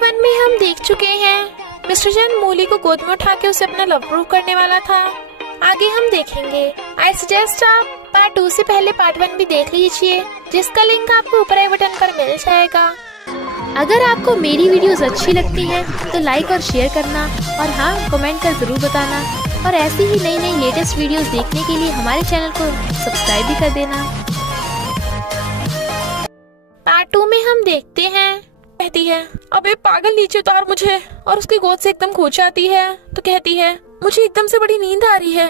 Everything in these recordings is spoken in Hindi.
1 में हम देख चुके हैं मिस्टर चैन मूली को गोद में उठा के उसे अपना लव प्रूव करने वाला था। आगे हम देखेंगे। आई सजेस्ट आप पार्ट 2 से पहले पार्ट 1 भी देख लीजिए, जिसका लिंक आपको ऊपर आई बटन पर मिल जाएगा। अगर आपको मेरी वीडियोस अच्छी लगती हैं तो लाइक और शेयर करना, और हाँ, कमेंट कर जरूर बताना। और ऐसी ही नई नई लेटेस्ट वीडियोस देखने के लिए हमारे चैनल को सब्सक्राइब भी कर देना। पार्ट 2 में हम देखते हैं, कहती है अबे पागल नीचे उतार मुझे, और उसकी गोद से एकदम खो जाती है। तो कहती है मुझे एकदम से बड़ी नींद आ रही है,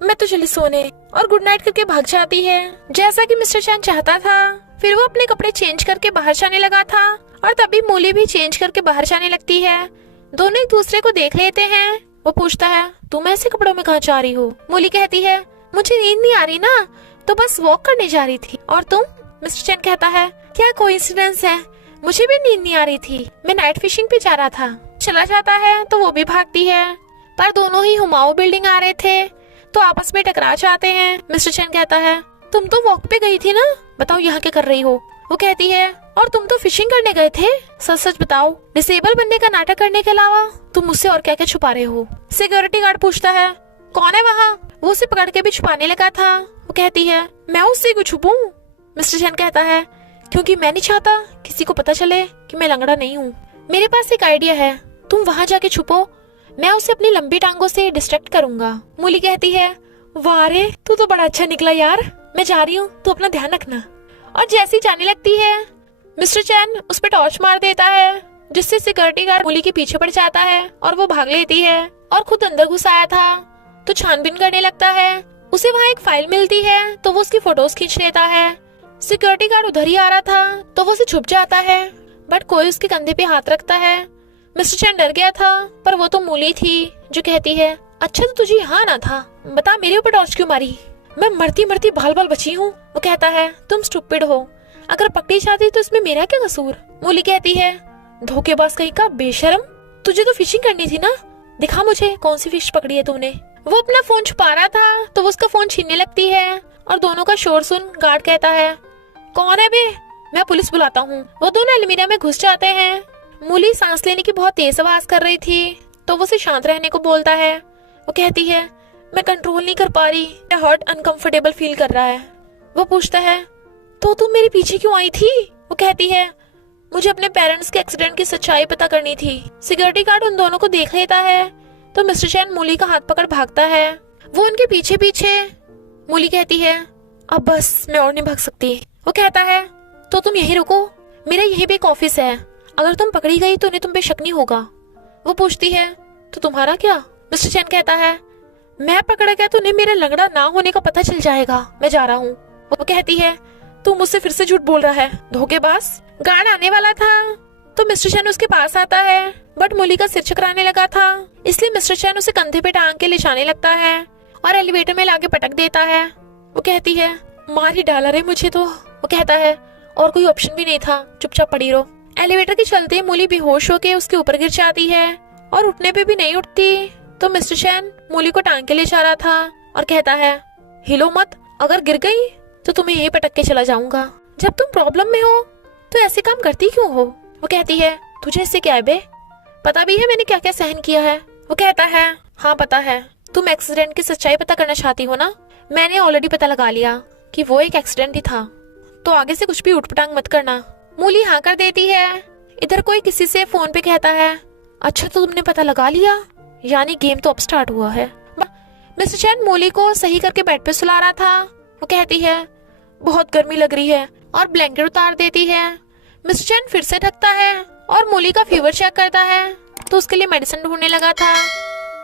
मैं तो चली सोने, और गुड नाइट करके भाग जाती है। जैसा कि मिस्टर चैन चाहता था, फिर वो अपने कपड़े चेंज करके बाहर जाने लगा था, और तभी मूली भी चेंज करके बाहर जाने लगती है। दोनों एक दूसरे को देख लेते हैं। वो पूछता है तुम ऐसे कपड़ों में कहाँ जा रही हो? मूली कहती है मुझे नींद नहीं आ रही ना, तो बस वॉक करने जा रही थी। और तुम? मिस्टर चैन कहता है क्या कोइंसिडेंस है, मुझे भी नींद नहीं आ रही थी, मैं नाइट फिशिंग पे जा रहा था। चला जाता है तो वो भी भागती है, पर दोनों ही हुमायूं बिल्डिंग आ रहे थे तो आपस में टकरा जाते हैं। मिस्टर चैन कहता है तुम तो वॉक पे गई थी ना, बताओ यहाँ क्या कर रही हो? वो कहती है और तुम तो फिशिंग करने गए थे, सच सच बताओ, डिसेबल बनने का नाटक करने के अलावा तुम मुझसे और क्या क्या छुपा रहे हो? सिक्योरिटी गार्ड पूछता है कौन है वहाँ? वो उसे पकड़ के भी छुपाने लगा था। वो कहती है मैं उससे क्यों छुपूं? मिस्टर चैन कहता है क्योंकि मैं नहीं चाहता किसी को पता चले कि मैं लंगड़ा नहीं हूँ। मेरे पास एक आइडिया है, तुम वहाँ जाके छुपो, मैं उसे अपनी लंबी टांगों से डिस्ट्रैक्ट करूंगा। मूली कहती है वाह रे, तू तो बड़ा अच्छा निकला यार, मैं जा रही हूँ, तू अपना ध्यान रखना। और जैसी जाने लगती है, मिस्टर चैन उस पर टॉर्च मार देता है, जिससे सिक्योरिटी गार्ड मूली के पीछे पड़ जाता है और वो भाग लेती है। और खुद अंदर घुस आया था तो छानबीन करने लगता है। उसे वहाँ एक फाइल मिलती है तो वो उसकी फोटोज खींच लेता है। सिक्योरिटी गार्ड उधर ही आ रहा था तो वो उसे छुप जाता है, बट कोई उसके कंधे पे हाथ रखता है। मिस्टर चैन डर गया था, पर वो तो मूली थी जो कहती है अच्छा तो तुझे यहाँ आना था, बता मेरे ऊपर टॉर्च क्यों मारी? मैं मरती मरती बाल बाल बची हूँ। वो कहता है तुम स्टूपिड हो, अगर पकड़ी जाती तो इसमें मेरा क्या कसूर? मूली कहती है धोखेबाज कहीं का बेशरम, तुझे तो फिशिंग करनी थी ना, दिखा मुझे कौन सी फिश पकड़ी है तूने। वो अपना फोन छुपा रहा था तो वो उसका फोन छीनने लगती है, और दोनों का शोर सुन गार्ड कहता है कौन है बे, मैं पुलिस बुलाता हूँ। वो दोनों अलमीरा में घुस जाते हैं। मूली सांस लेने की बहुत तेज आवाज कर रही थी तो वो उसे शांत रहने को बोलता है। वो कहती है मैं कंट्रोल नहीं कर पा रही, मेरा हार्ट अनकंफर्टेबल फील कर रहा है। वो पूछता है तो तुम मेरे पीछे क्यों आई थी? वो कहती है मुझे अपने पेरेंट्स के एक्सीडेंट की सच्चाई पता करनी थी। सिक्योरिटी गार्ड उन दोनों को देख लेता है तो मिस्टर चैन मूली का हाथ पकड़ भागता है। वो उनके पीछे पीछे। मूली कहती है अब बस मैं और नहीं भाग सकती। वो कहता है तो तुम यहीं रुको, मेरा यहीं पे एक ऑफिस है, अगर तुम पकड़ी गई तो उन्हें तुम पे शक नहीं होगा। वो पूछती है तो तुम्हारा क्या? मिस्टर चैन कहता है मैं पकड़ा गया तो उन्हें मेरे लंगड़ा ना होने का पता चल जाएगा, मैं जा रहा हूँ। वो कहती है तू मुझसे फिर से झूठ बोल रहा है, धोखेबाज। गार्ड आने वाला था तो मिस्टर चैन उसके पास आता है, बट मूली का सिर चकराने लगा था, इसलिए मिस्टर चैन उसे कंधे पे टांग के ले जाने लगता है और एलिवेटर में लाके पटक देता है। वो कहती है मार ही डाला रे मुझे तो। वो कहता है और कोई ऑप्शन भी नहीं था, चुपचाप पड़ी रहो। एलिवेटर के चलते मूली बेहोश होके उसके ऊपर गिर जाती है और उठने पे भी नहीं उठती। तो मिस्टर चैन मूली को टांग के ले जा रहा था और कहता है हिलो मत, अगर गिर गई तो तुम्हें यही पटक के चला जाऊंगा। जब तुम प्रॉब्लम में हो तो ऐसे काम करती क्यों हो? वो कहती है तुझे इससे क्या है बे, पता भी है मैंने क्या क्या सहन किया है? वो कहता है हाँ पता है, तुम एक्सीडेंट की सच्चाई पता करना चाहती हो ना, मैंने ऑलरेडी पता लगा लिया कि वो एक एक्सीडेंट ही था, तो आगे से कुछ भी उठपटांग मत करना। मूली हाँ कर देती है। इधर कोई किसी से फोन पे कहता है अच्छा तो तुमने पता लगा लिया, यानी गेम तो अब स्टार्ट हुआ है। मिस्टर चैन मूली को सही करके बेड पे सुला रहा था। वो कहती है बहुत गर्मी लग रही है और ब्लैंकेट उतार देती है। मिस्टर चैन फिर से ढकता है और मूली का फीवर चेक करता है तो उसके लिए मेडिसिन ढूंढने लगा था।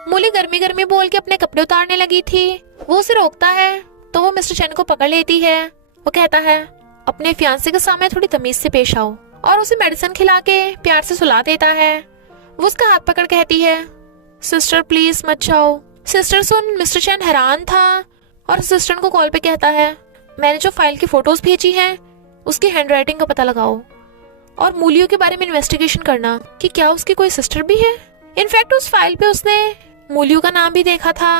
मूली गर्मी गर्मी बोल के अपने कपड़े उतारने लगी थी। वो उसे रोकता है तो वो मिस्टर चैन को पकड़ लेती है। वो कहता है अपने फियांसे के सामने थोड़ी तमीज से पेश आओ, और उसे मेडिसिन खिला के प्यार से सुला देता है। वो उसका हाथ पकड़ कहती है सिस्टर प्लीज मत जाओ। सिस्टर सुन मिस्टर चैन हैरान था और सिस्टर को कॉल पे कहता है मैंने जो फाइल की फोटोज भेजी हैं उसकी हैंडराइटिंग का पता लगाओ और मूलियों के बारे में इन्वेस्टिगेशन करना कि क्या उसकी कोई सिस्टर भी है। इनफैक्ट उस फाइल पे उसने मूलियों का नाम भी देखा था।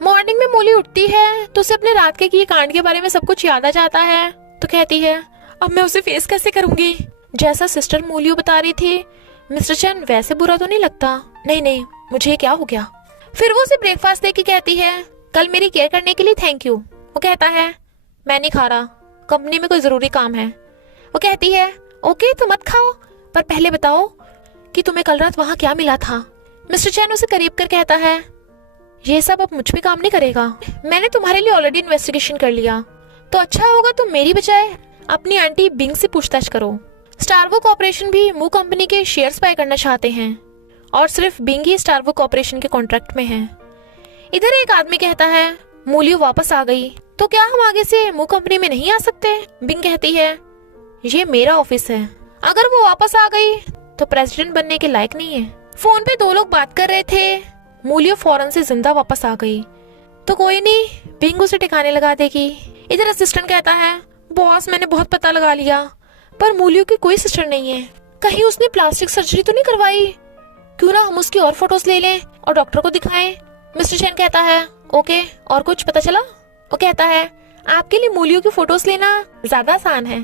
मॉर्निंग में मूली उठती है तो उसे अपने रात के किए कांड के बारे में सब कुछ याद आ जाता है। तो कहती है अब मैं उसे फेस कैसे करूंगी? जैसा सिस्टर मूलियों बता रही थी मिस्टर चैन वैसे बुरा तो नहीं लगता? नहीं नहीं, मुझे ये क्या हो गया? फिर वो उसे ब्रेकफास्ट दे के कहती है, कल मेरी केयर करने के लिए थैंक यू। वो कहता है, मैं नहीं खा रहा, कंपनी में कोई जरूरी काम है। वो कहती है, ओके तो मत खाओ, पर पहले बताओ कि तुम्हें कल रात वहां क्या मिला था। मिस्टर चैन उसे करीब कर कहता है, ये सब अब मुझ पे काम नहीं करेगा, मैंने तुम्हारे लिए ऑलरेडी इन्वेस्टिगेशन कर लिया, तो अच्छा होगा तुम मेरी बजाय अपनी आंटी बिंग से पूछताछ करो। स्टारवो कॉर्पोरेशन भी मू कंपनी के शेयर्स बाय करना चाहते हैं और सिर्फ बिंग ही स्टारवो कॉर्पोरेशन के कॉन्ट्रैक्ट में है। इधर एक आदमी कहता है, मूलियो वापस आ गई, तो क्या हम आगे से मू कंपनी में नहीं आ सकते? बिंग कहती है, ये मेरा ऑफिस है, अगर वो वापस आ गई तो प्रेसिडेंट बनने के लायक नहीं है। फोन पे दो लोग बात कर रहे थे। मूलियो फौरन से जिंदा वापस आ गई, तो कोई नहीं, बिंग उसे ठिकाने लगा देगी। इधर असिस्टेंट कहता है, बॉस मैंने बहुत पता लगा लिया, पर मूलियो की कोई सिस्टर नहीं है, कहीं उसने प्लास्टिक सर्जरी तो नहीं करवाई? क्यों ना हम उसकी और फोटोज ले लें और डॉक्टर को दिखाएं। मिस्टर चैन कहता है, ओके, और कुछ पता चला? वो कहता है, आपके लिए मूलियो की फोटोज लेना ज्यादा आसान है।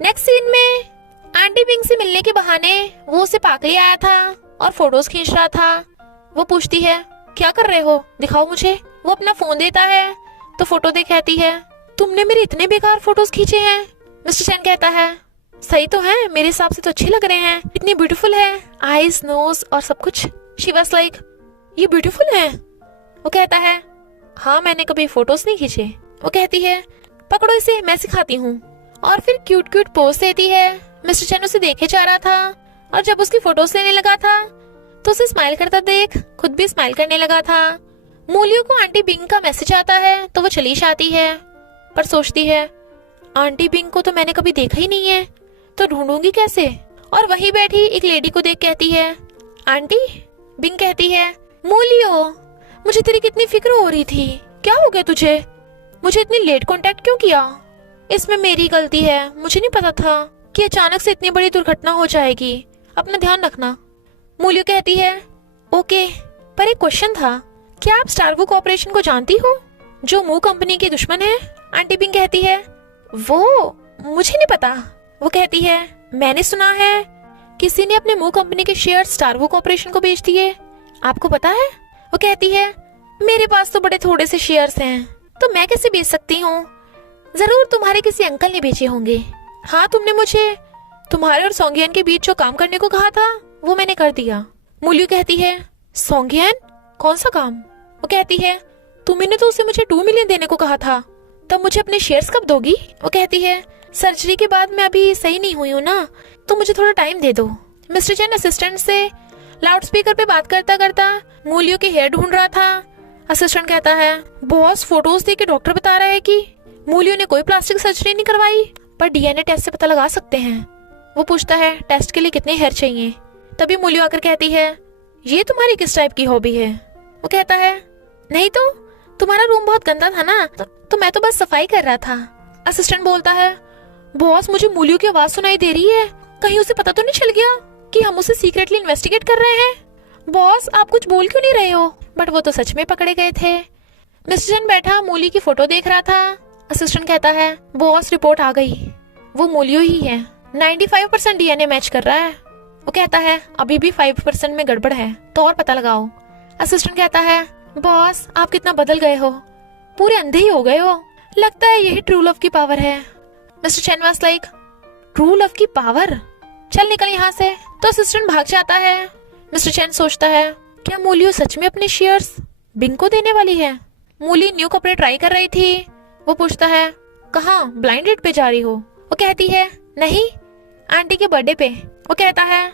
नेक्स्ट सीन में आंटी बिंग से मिलने के बहाने वो उसे पाक ले आया था और फोटोज खींच रहा था। वो पूछती है, क्या कर रहे हो, दिखाओ मुझे। वो अपना फोन देता है तो फोटो देख कहती है, तुमने मेरे इतने बेकार फोटोज खींचे हैं। मिस्टर चैन कहता है, सही तो है, मेरे हिसाब से तो अच्छे लग रहे हैं, इतनी ब्यूटीफुल है, आईज नोज और सब कुछ। शी वाज लाइक, ये ब्यूटीफुल है। वो कहता है, हाँ मैंने कभी फोटोज नहीं खींचे। वो कहती है, पकड़ो इसे, मैं सिखाती हूँ, और फिर क्यूट क्यूट पोज देती है। मिस्टर चैन उसे देखे जा रहा था और जब उसकी फोटोज लेने लगा था तो उसे स्माइल करता देख खुद भी स्माइल करने लगा था। मूलियो को आंटी बिंग का मैसेज आता है तो वो चली जाती है, पर सोचती है, आंटी बिंग को तो मैंने कभी देखा ही नहीं है, तो ढूंढूंगी कैसे? और वहीं बैठी एक लेडी को देख कहती है, आंटी। बिंग कहती है, मूलियो, मुझे तेरी कितनी फिक्र हो रही थी, क्या हो गया तुझे? मुझे इतनी लेट कांटेक्ट क्यों किया? इसमें मेरी गलती है, मुझे नहीं पता था कि अचानक से इतनी बड़ी दुर्घटना हो जाएगी, अपना ध्यान रखना। मूलियो कहती है, ओके, पर एक क्वेश्चन था, क्या आप स्टारवो कॉर्पोरेशन को जानती हो, जो मू कंपनी के दुश्मन है? आंटी बिंग कहती है, वो मुझे नहीं पता। वो कहती है, मैंने सुना है किसी ने अपने मू कंपनी के शेयर स्टारवो कॉर्पोरेशन को बेच दिए, आपको पता है? वो कहती है, मेरे पास तो बड़े थोड़े से शेयर्स हैं, तो मैं कैसे बेच सकती हूँ? जरूर तुम्हारे किसी अंकल ने बेचे होंगे। हाँ, तुमने मुझे तुम्हारे और सोंगियन के बीच जो काम करने को कहा था वो मैंने कर दिया। मूलियो कहती है, सोंगियन, कौन सा काम? वो कहती है, तुमने तो उसे मुझे 2 मिलियन देने को कहा था, तब मुझे अपने शेयर्स कब दोगी? वो कहती है, सर्जरी के बाद मैं अभी सही नहीं हुई हूँ ना, तो मुझे थोड़ा टाइम दे दो। मिस्टर चैन असिस्टेंट से लाउडस्पीकर पे बात करता करता मूलियो के हेयर ढूंढ रहा था। असिस्टेंट कहता है, बॉस फोटोज देख के डॉक्टर बता रहा है कि मूलियो ने कोई प्लास्टिक सर्जरी नहीं करवाई, पर डीएनए टेस्ट से पता लगा सकते हैं। वो पूछता है, टेस्ट के लिए कितने हेयर चाहिए? तभी मूलियो आकर कहती है, ये तुम्हारी किस टाइप की हॉबी है? वो कहता है, नहीं तो तुम्हारा रूम बहुत गंदा था ना, तो मैं तो बस सफाई कर रहा था। असिस्टेंट बोलता है, बॉस मुझे मूलियो की आवाज सुनाई दे रही है, कहीं उसे पता तो नहीं चल गया कि हम उसे सीक्रेटली इन्वेस्टिगेट कर रहे हैं? बॉस आप कुछ बोल क्यों नहीं रहे हो? बट वो तो सच में पकड़े गए थे। मिस्टर चैन बैठा मूली की फोटो देख रहा था। असिस्टेंट कहता है, बॉस रिपोर्ट आ गई, वो मूलियो ही है, 95% डीएनए मैच कर रहा है। वो कहता है, अभी भी 5% में गड़बड़ है, तो और पता लगाओ। असिस्टेंट कहता है, बॉस आप कितना बदल गए हो, पूरे अंधे ही हो गए हो, लगता है यही ट्रू लव की पावर है। Mister chain was like, true love की पावर, चल निकल यहाँ से। तो असिस्टेंट भाग जाता है। मिस्टर चैन सोचता है, क्या मूलियो सच में अपने शेयर्स बिंग को देने वाली है? मूली न्यू कपड़े ट्राई कर रही थी। वो पूछता है, कहाँ, ब्लाइंड डेट पे जा रही हो? वो कहती है, नहीं, आंटी के बर्थडे पे। वो कहता है,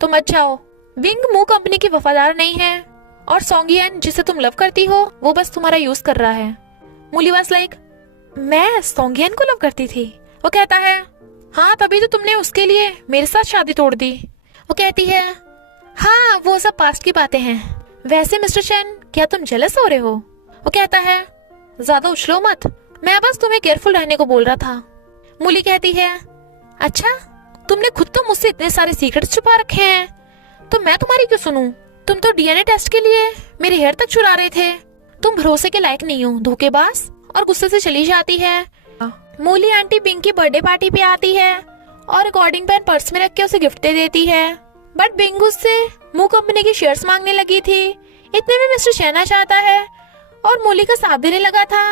तो मत जाओ, बिंग मू कंपनी की वफादार नहीं है, और सोंगियन जिसे तुम लव करती हो वो बस तुम्हारा यूज कर रहा है। मूली वाज लाइक, मैं सोंगियन को लव करती थी? वो कहता है, हाँ, तभी तो तुमने उसके लिए मेरे साथ शादी तोड़ दी। वो कहती है, हाँ, वो सब पास्ट की बातें हैं। वैसे मिस्टर चैन, क्या तुम जेलस हो रहे हो? वो कहता है, ज्यादा उछलो मत, मैं बस तुम्हें केयरफुल रहने को बोल रहा था। मूली कहती है, अच्छा, तुमने खुद तो मुझसे इतने सारे सीक्रेट्स छुपा रखे हैं, तो मैं तुम्हारी क्यों सुनूं? तुम तो डीएनए टेस्ट के लिए मेरे हेयर तक चुरा रहे थे। तुम भरोसे के लायक नहीं हो, धोखेबाज। और गुस्से से चली जाती है। मूली आंटी बिंग की बर्थडे पार्टी पे आती है और रिकॉर्डिंग पेन पर्स में रख के उसे गिफ्ट दे देती है। बट बिंग उससे मू कंपनी के शेयर्स मांगने लगी थी। इतने में मिस्टर चैन आ जाता है और मूली का साथ देने लगा था।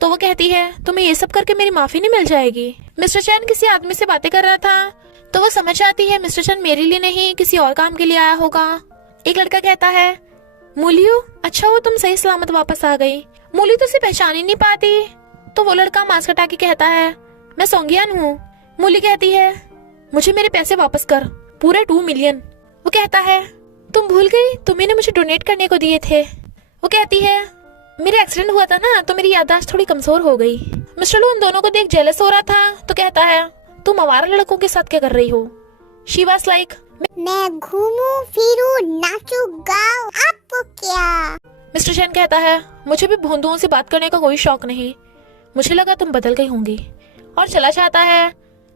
तो वो कहती है तुम्हें ये सब करके मेरी माफी नहीं मिल जाएगी। मिस्टर चैन किसी आदमी से बातें कर रहा था तो वो समझ आती है मिस्टर चैन मेरे लिए नहीं किसी और काम के लिए आया होगा। एक लड़का कहता है मूलियो अच्छा वो तुम सही सलामत वापस आ गई। मूली तो उसे पहचान ही नहीं पाती। तो वो लड़का मास्क हटा के कहता है मैं सोंगियान हूँ। मूली कहती है मुझे मेरे पैसे वापस कर, पूरे 2 मिलियन। वो कहता है तुम भूल गई तुम्ही ने मुझे डोनेट करने को दिए थे। वो कहती है मेरा एक्सीडेंट हुआ था ना तो मेरी याददाश्त थोड़ी कमजोर हो गई। मिस्टर लू उन दोनों को देख जेलस हो रहा था तो कहता है तुम आवारा लड़कों के साथ क्या कर रही हो। शी वाज लाइक मैं घूमूं फिरूं नाचूं गाऊं आपको क्या। मिस्टर चैन कहता है मुझे भी भोंदुओं से बात करने का कोई शौक नहीं, मुझे लगा तुम बदल गई होंगी, और चला जाता है।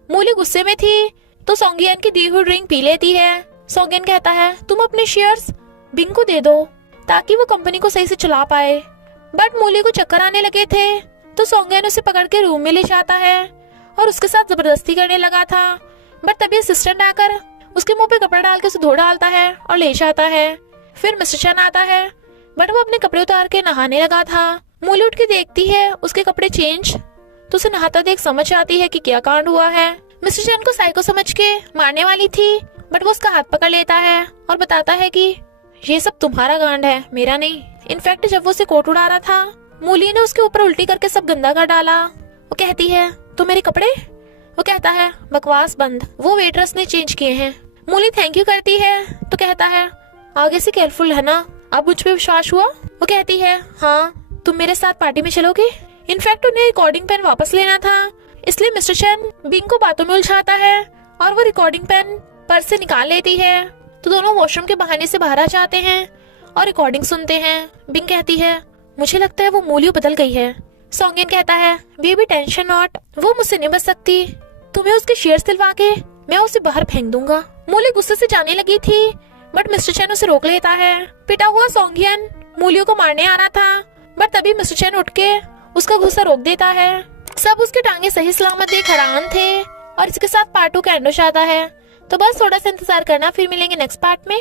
मूली गुस्से में थी तो सोंगियन की दी हुई ड्रिंक पी लेती है। सोंगियन कहता है तुम अपने शेयर्स बिंग को दे दो ताकि वो कंपनी को सही से चला पाए। बट मूली को चक्कर आने लगे थे तो सोंगियन उसे पकड़ के रूम में ले जाता है और उसके साथ जबरदस्ती करने लगा था। बट तभी असिस्टेंट आकर उसके मुंह पे कपड़ा डाल के उसे धो डालता है और ले जाता है। फिर मिस्टर चैन आता है बट वो अपने कपड़े उतार के नहाने लगा था। मूली उठ के देखती है उसके कपड़े चेंज तो उसे नहाता देख समझ आती है कि क्या कांड हुआ है। मिस्टर चैन को साइको समझ के मारने वाली थी बट वो उसका हाथ पकड़ लेता है और बताता है कि ये सब तुम्हारा कांड है मेरा नहीं। इनफैक्ट जब वो उसे कोट उड़ा रहा था मूली ने उसके ऊपर उल्टी करके सब गंदा कर डाला। वो कहती है तो मेरे कपड़े। वो कहता है बकवास बंद, वो वेटरस ने चेंज किए हैं। मूली थैंक यू करती है तो कहता है आगे से केयरफुल है ना, अब मुझ पे विश्वास हुआ। वो कहती है हाँ तुम मेरे साथ पार्टी में चलोगे। इनफैक्ट उन्हें रिकॉर्डिंग पेन वापस लेना था इसलिए मिस्टर चैन बिंग को बातों में उलझाता है और वो रिकॉर्डिंग पेन पर्स से निकाल लेती है। तो दोनों वॉशरूम के बहाने से बाहर आ जाते हैं और रिकॉर्डिंग सुनते हैं। बिंग कहती है मुझे लगता है वो मूली बदल गई है। सोंगियन कहता है बेबी टेंशन नॉट, वो मुझसे नहीं बच सकती, तुम्हें उसके शेयर्स दिलवा के मैं उसे बाहर फेंक दूंगा। मूली गुस्से से जाने लगी थी बट मिस्टर चैन उसे रोक लेता है। पिटा हुआ सोंगियन मूलियों को मारने आ रहा था बट तभी मिस्टर चैन उठ के उसका गुस्सा रोक देता है। सब उसके टांगे सही सलामत देख हैरान थे और इसके साथ पार्ट 2 का एंड हो जाता है। तो बस थोड़ा सा इंतजार करना, फिर मिलेंगे नेक्स्ट पार्ट में।